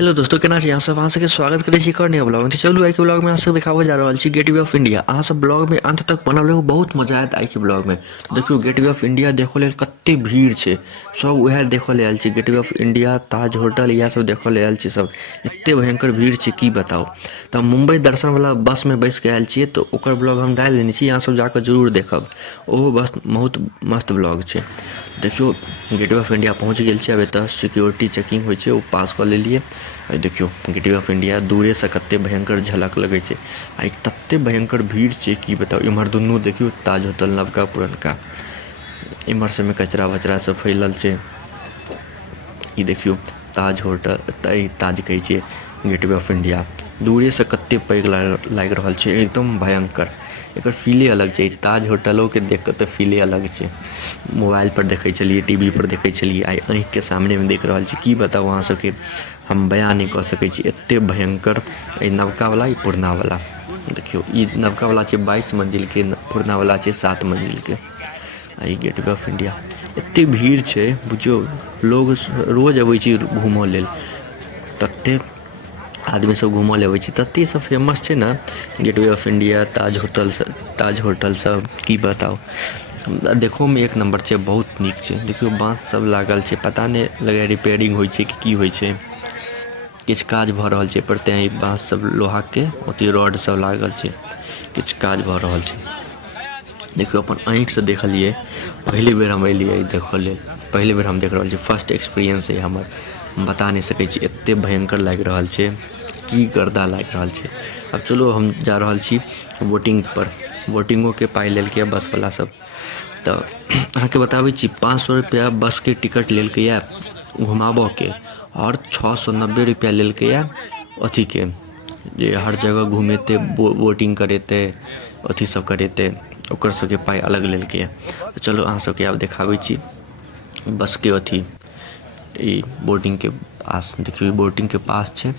Hello दोस्तों, केना छी अहाँ सब? अहाँ सबके स्वागत करै छी एक और नया ब्लॉग में। तो चलू आइ के ब्लॉग में अहाँ सब देखाबऽ जा रहल छी गेटवे ऑफ इंडिया। अहाँ सब ब्लॉग में अंत तक बनल रहू, बहुत मजा आयत आइ के ब्लॉग में। तो देखियो गेटवे ऑफ इंडिया देखो लेल कते भीड़ छै, सब उएह देखो ले आयल छै। Gateway of India, Taj hotel, इएह सब देखो ले आयल छै सब। एते भयंकर भीड़ छै की बताओ। तो हम मुंबई दर्शन वाला बस में बैस के आयल छियै, तो ओकर ब्लॉग हम डालि देने छी, अहाँ सब जाकर जरूर देखब। ओहो बस बहुत मस्त ब्लॉग छै। देखियो गेटवे ऑफ इंडिया पहुँच गेल छै। अब एतऽ सिक्योरिटी चेकिंग होइ छै, ओ पास कऽ लेलियै। देखियो गेटवे ऑफ इंडिया दूरे से कते भयंकर झलक लगे छै। आ तते भयंकर भीड़ छै की बताओ। इम्हर दुनू देखियो ताज होटल नवका पुरनका, इम्हर सब में कचरा वचरा सब फैलल छै। ई देखियो ताज होटल, ताज कहै छै गेटवे ऑफ इंडिया दूरे से कते पैघ लागि रहल छै, एकदम भयंकर। एकर फीले अलग छै। ताज होटलों के देख के तो फीले अलग छै। मोबाइल पर देखे छलिए, टीवी पर देखे छलिए, आई आँख के सामने में देख रहल छी। की बताओ अहाँ सबके, हम बयान नहीं कऽ सकै छी एते भयंकर। नवका वाला, ई पुरना वाला देखियो। ई नवका वाला छै 22 मंजिल के, पुरना वाला छै 7 मंजिल के। आई गेटवे ऑफ इंडिया एते भीड़ छै, बुझियो लोग रोज अबै छै घूमऽ लेल। तते आदमी सब घूमऽ ले अबै छै, तते सब फेमस छै ना gateway of India, Taj hotel सब, की बताओ। देखो में एक नंबर छै, बहुत नीक छै। देखियो बाँस सब लागल छै, पता नहीं लगे रिपेयरिंग होइ छै कि की होइ छै, किछु काज भऽ रहल छै। पर तें बाँस सब, लोहा के ओतय रॉड सब लागल छै, किछु काज भऽ रहल छै। देखियो अपन आँखि से देखलिए, पहली बेर हम एलिए देखऽ लेल, पहली बेर हम देख रहल छी। फर्स्ट एक्सपीरियंस है हमर, बता नहीं सकै छी, एते भयंकर लागि रहल छै, की गर्दा लागि रहल छै। अब चलो हम जा रहल छी वोटिंग पर। वोटिंगो के पाइ लेलकै बस वाला सब। तो अहाँके बताबै छी 500 रुपया बस के टिकट लेलकै या घुमाबऽ के, और 690 रुपया लेलकै या अथी के, जे हर जगह घुमेते, वोटिंग करेते, अथी सब करेते, ओकर सबके पाइ अलग लेलकै या। तो चलो अहाँ सबके आब देखाबै छी बस के अथी, ई बोर्डिंग के पास। देखियो बोर्डिंग के पास छै,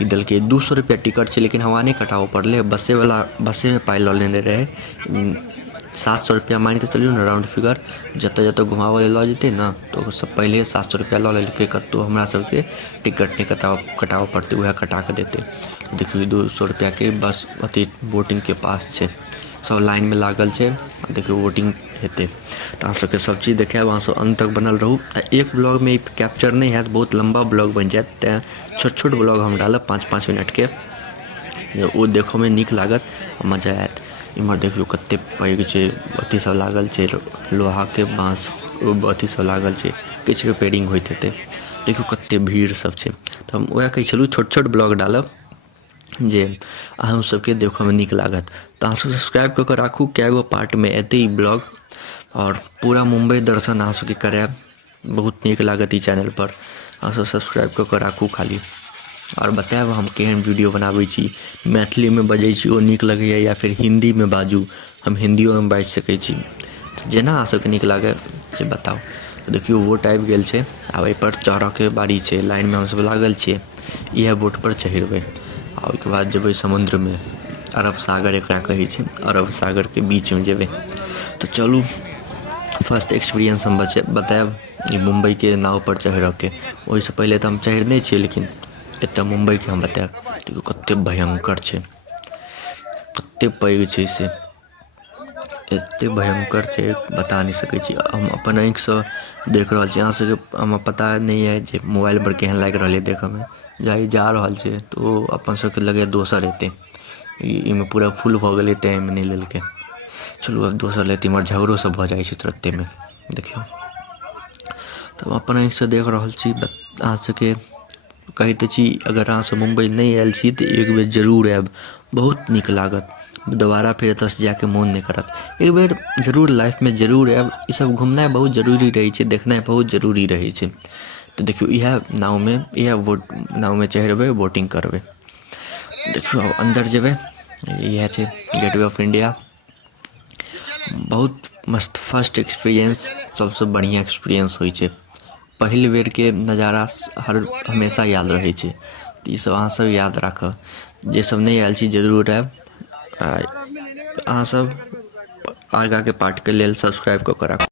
ई देलकै 200 रुपया टिकट छै, लेकिन हमरा नहीं कटाबऽ पड़लै। बसे में पाइ लऽ लेने रहे। 700 रुपया मान के चलियो ना, राउंड फिगर। जतऽ जतऽ घुमाबऽ ले लऽ जेतै ना, तो सब पहले 700 रुपया लऽ लेलकै। कतौ हमरा सबके टिकट नहीं कटाबऽ पड़तै, वएह कटा के देतै। देखियो 200 रुपया के बस अथी बोटिंग के पास छै, सब लाइन में लागल छै। देखियो वोटिंग हेतै, तो अहाँ सबके सब चीज देखायब। अहाँ सब अंत तक बनल रहू। एक ब्लॉग में कैप्चर नहीं हैत, बहुत लंबा ब्लॉग बन जायत, तें छोट छोट ब्लॉग हम डालब 5-5 मिनट के, वो देखो में नीक लागत, मजा आयत। इम्हर देखियो कते पैघ छै, अथी सब लागल छै, लोहा के, बाँस अथी सब लागल छै, किछु रिपेयरिंग होइत हेतै। देखियो कते भीड़ सब छै। तो हम वएह कहै छलहुँ, छोट छोट ब्लॉग डालब जे अहाँ सबके देखो में नीक लागत। तो अहाँ सब सब्सक्राइब कऽ के राखू, कैगो पार्ट में एतै ई ब्लॉग, और पूरा मुंबई दर्शन अहाँ सबके करायब, बहुत नीक लागत ई चैनल पर। अहाँ सब सब्सक्राइब कऽ के राखू खाली, और बतायब हम केहन वीडियो बनाबै छी। मैथिली में बजै छी ओ नीक लगैया, या फिर हिंदी में बाजू, हम हिंदियो में बाजि सकै छी। जेना अहाँ सबके नीक लागे से बताउ। तो देखियो वोट आबि गेल छै, आब एहि पर चढ़ऽ के बारी छै। लाइन में हम सब लागल छियै, इएह वोट पर चढ़बै, आ ओहिके बाद जेबै समुद्र में। अरब सागर एकरा कहै छै, अरब सागर के बीच में जेबै। तो चलू फर्स्ट एक्सपीरियंस हम बतायब मुंबई के नाव पर चढ़ऽ के। ओहिसँ पहले तो हम चढ़ने छियै, लेकिन एतऽ मुंबई के हम बतायब। देखियो कते भयंकर छै, कते पैघ छै से, एते भयंकर छै बता नहीं सकै छी। हम अपन आँखि से देख रहल छी, अहाँ सबके हमरा पता नहीं है जे मोबाइल पर केहन लागि रहल है देखऽ में। जा रहल छै तो अपन सबके लगे दोसर हेतै, इमे पूरा फुल भऽ गेलै तें एहिमे नहीं लेलकै। चलू अब दोसर लेतै। इम्हर झगड़ो सब भऽ जाइ छै तुरत्ते में, देखियो। तो अपन आँखि से देख रहल छी। अहाँ सबके कहैत छी, अगर अहाँ सब मुंबई नहीं आयल छी तऽ एक बेर जरूर आयब, बहुत नीक लागत। दोबारा फिर एतऽ से जाके मोन नहीं करत। एक बेर जरूर लाइफ में जरूर आयब। ई सब घूमनाइ बहुत जरूरी रहै छै, देखनाइ बहुत जरूरी रहै छै। तो देखियो इएह नाव में, नाव में चढ़बै, बोटिंग करबै। देखियो अब अंदर जेबै, इएह छै गेटवे ऑफ इंडिया। बहुत मस्त फर्स्ट एक्सपीरियंस, सबसे बढ़िया एक्सपीरियंस होइ छै। पहिल बेर के नज़ारा हमेशा याद रहै छै। तो ई सब अहाँ सब याद राखब। जे सब नहीं आयल छी जरूर आयब। अहाँ सब आगाँ के पार्ट के लेल सब्सक्राइब कऽ के राखू।